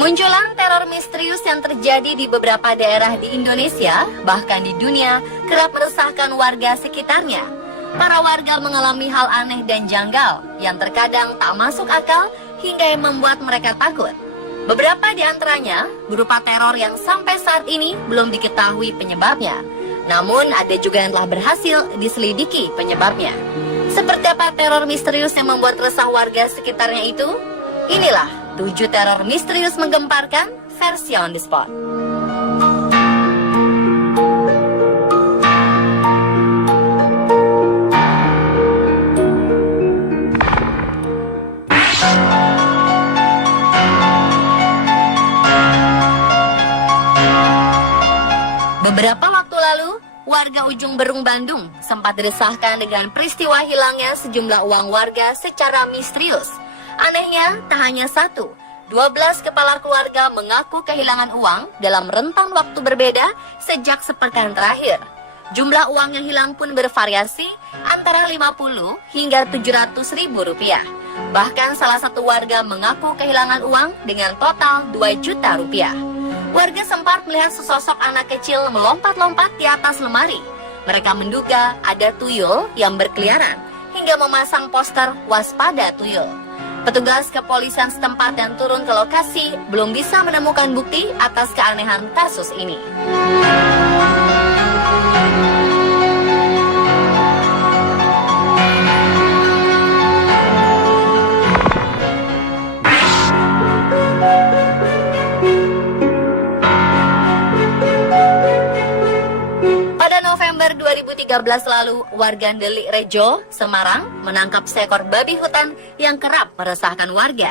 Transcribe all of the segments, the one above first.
Kemunculan teror misterius yang terjadi di beberapa daerah di Indonesia, bahkan di dunia, kerap meresahkan warga sekitarnya. Para warga mengalami hal aneh dan janggal yang terkadang tak masuk akal hingga yang membuat mereka takut. Beberapa di antaranya berupa teror yang sampai saat ini belum diketahui penyebabnya. Namun ada juga yang telah berhasil diselidiki penyebabnya. Seperti apa teror misterius yang membuat resah warga sekitarnya itu? Inilah 7 teror misterius menggemparkan versi on the spot. Beberapa waktu lalu, warga Ujung Berung, Bandung sempat diresahkan dengan peristiwa hilangnya sejumlah uang warga secara misterius. Anehnya, tak hanya satu, 12 kepala keluarga mengaku kehilangan uang dalam rentang waktu berbeda sejak sepekan terakhir. Jumlah uang yang hilang pun bervariasi antara 50 hingga 700 ribu rupiah. Bahkan salah satu warga mengaku kehilangan uang dengan total 2 juta rupiah. Warga sempat melihat sesosok anak kecil melompat-lompat di atas lemari. Mereka menduga ada tuyul yang berkeliaran hingga memasang poster waspada tuyul. Petugas kepolisian setempat yang turun ke lokasi belum bisa menemukan bukti atas keanehan kasus ini. November 2013 lalu, warga Delik Rejo, Semarang, menangkap seekor babi hutan yang kerap meresahkan warga.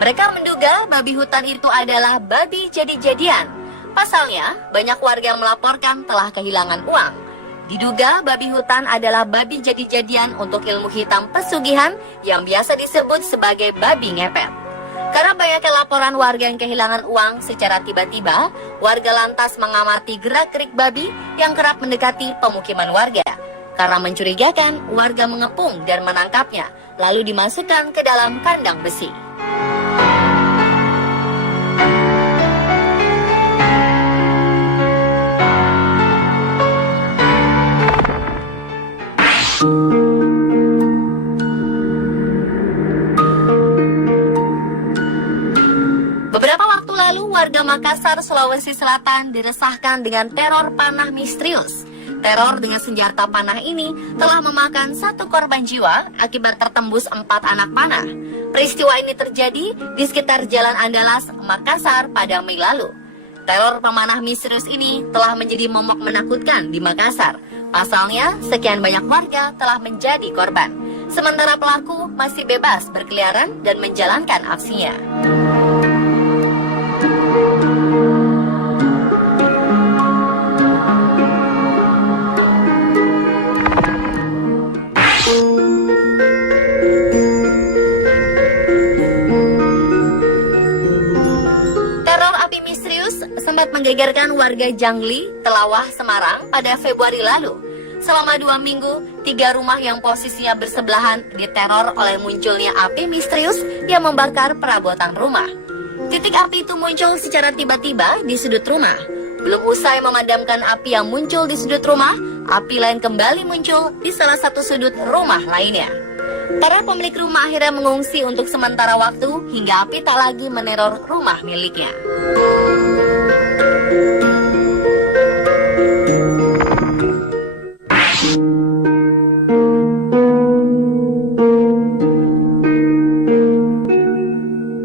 Mereka menduga babi hutan itu adalah babi jadi-jadian. Pasalnya, banyak warga yang melaporkan telah kehilangan uang. Diduga babi hutan adalah babi jadi-jadian untuk ilmu hitam pesugihan yang biasa disebut sebagai babi ngepet. Karena banyaknya laporan warga yang kehilangan uang secara tiba-tiba, warga lantas mengamati gerak-gerik babi yang kerap mendekati pemukiman warga. Karena mencurigakan, warga mengepung dan menangkapnya, lalu dimasukkan ke dalam kandang besi. Beberapa waktu lalu, warga Makassar, Sulawesi Selatan diresahkan dengan teror panah misterius. Teror dengan senjata panah ini telah memakan 1 korban jiwa akibat tertembus 4 anak panah. Peristiwa ini terjadi di sekitar Jalan Andalas, Makassar pada Mei lalu. Teror pemanah misterius ini telah menjadi momok menakutkan di Makassar. Pasalnya, sekian banyak warga telah menjadi korban. Sementara pelaku masih bebas berkeliaran dan menjalankan aksinya. Sempat menggegerkan warga Jangli, Telawah, Semarang pada Februari lalu. Selama 2 minggu, 3 rumah yang posisinya bersebelahan diteror oleh munculnya api misterius yang membakar perabotan rumah. Titik api itu muncul secara tiba-tiba di sudut rumah. Belum usai memadamkan api yang muncul di sudut rumah, api lain kembali muncul di salah satu sudut rumah lainnya. Para pemilik rumah akhirnya mengungsi untuk sementara waktu hingga api tak lagi meneror rumah miliknya.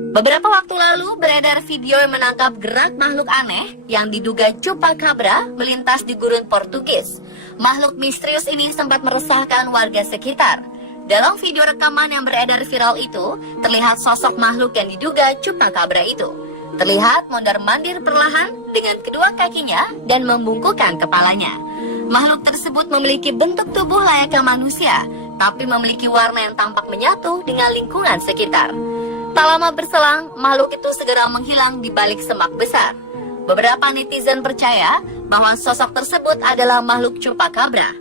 Beberapa waktu lalu beredar video yang menangkap gerak makhluk aneh yang diduga chupacabra melintas di gurun Portugis. Makhluk misterius ini sempat meresahkan warga sekitar. Dalam video rekaman yang beredar viral itu, terlihat sosok makhluk yang diduga chupacabra itu. Terlihat mondar-mandir perlahan dengan kedua kakinya dan membungkukkan kepalanya. Makhluk tersebut memiliki bentuk tubuh layaknya manusia, tapi memiliki warna yang tampak menyatu dengan lingkungan sekitar. Tak lama berselang, makhluk itu segera menghilang di balik semak besar. Beberapa netizen percaya bahwa sosok tersebut adalah makhluk chupacabra.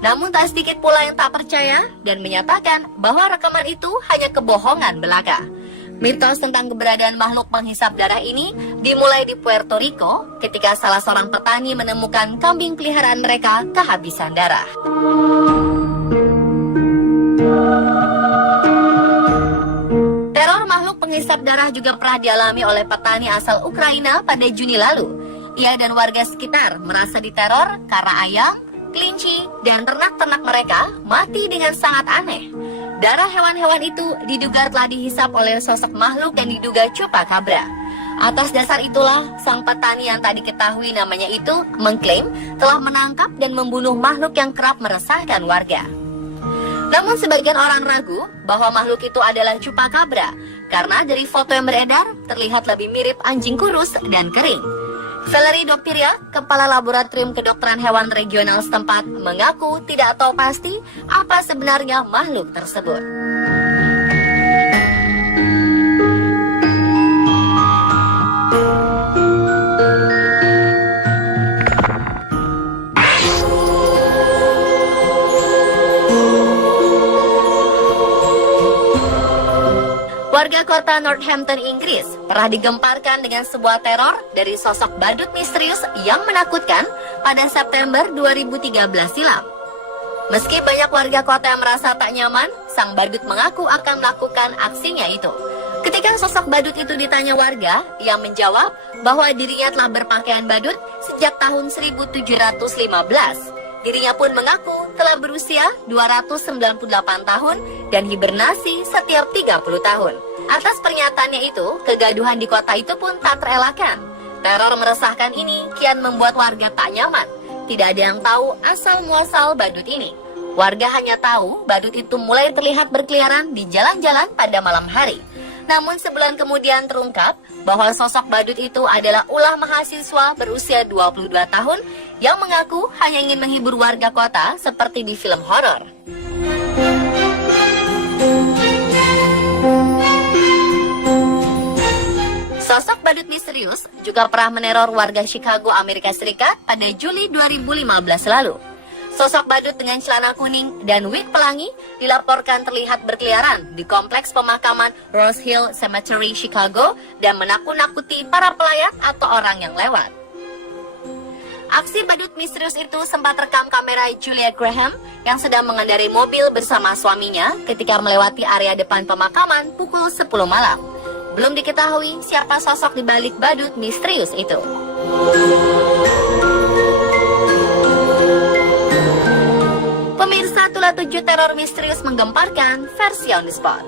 Namun tak sedikit pula yang tak percaya dan menyatakan bahwa rekaman itu hanya kebohongan belaka. Mitos tentang keberadaan makhluk penghisap darah ini dimulai di Puerto Rico ketika salah seorang petani menemukan kambing peliharaan mereka kehabisan darah. Teror makhluk penghisap darah juga pernah dialami oleh petani asal Ukraina pada Juni lalu. Ia dan warga sekitar merasa diteror karena ayam, kelinci, dan ternak-ternak mereka mati dengan sangat aneh. Darah hewan-hewan itu diduga telah dihisap oleh sosok makhluk yang diduga chupacabra. Atas dasar itulah, sang petani yang tak diketahui namanya itu mengklaim telah menangkap dan membunuh makhluk yang kerap meresahkan warga. Namun sebagian orang ragu bahwa makhluk itu adalah chupacabra karena dari foto yang beredar terlihat lebih mirip anjing kurus dan kering. Valerie Doktiria, Kepala Laboratorium Kedokteran Hewan Regional setempat, mengaku tidak tahu pasti apa sebenarnya makhluk tersebut. Warga kota Northampton, Inggris, pernah digemparkan dengan sebuah teror dari sosok badut misterius yang menakutkan pada September 2013 silam. Meski banyak warga kota yang merasa tak nyaman, sang badut mengaku akan melakukan aksinya itu. Ketika sosok badut itu ditanya warga, ia menjawab bahwa dirinya telah berpakaian badut sejak tahun 1715. Dirinya pun mengaku telah berusia 298 tahun dan hibernasi setiap 30 tahun. Atas pernyataannya itu, kegaduhan di kota itu pun tak terelakkan. Teror meresahkan ini kian membuat warga tak nyaman. Tidak ada yang tahu asal-muasal badut ini. Warga hanya tahu badut itu mulai terlihat berkeliaran di jalan-jalan pada malam hari. Namun sebulan kemudian terungkap bahwa sosok badut itu adalah ulah mahasiswa berusia 22 tahun yang mengaku hanya ingin menghibur warga kota seperti di film horor. Sosok badut misterius juga pernah meneror warga Chicago, Amerika Serikat pada Juli 2015 lalu. Sosok badut dengan celana kuning dan wig pelangi dilaporkan terlihat berkeliaran di kompleks pemakaman Rose Hill Cemetery, Chicago dan menakut-nakuti para pelayat atau orang yang lewat. Aksi badut misterius itu sempat rekam kamera Julia Graham yang sedang mengendarai mobil bersama suaminya ketika melewati area depan pemakaman pukul 10 malam. Belum diketahui siapa sosok di balik badut misterius itu. Pemirsa, Tulah 7 teror misterius menggemparkan versi on the spot.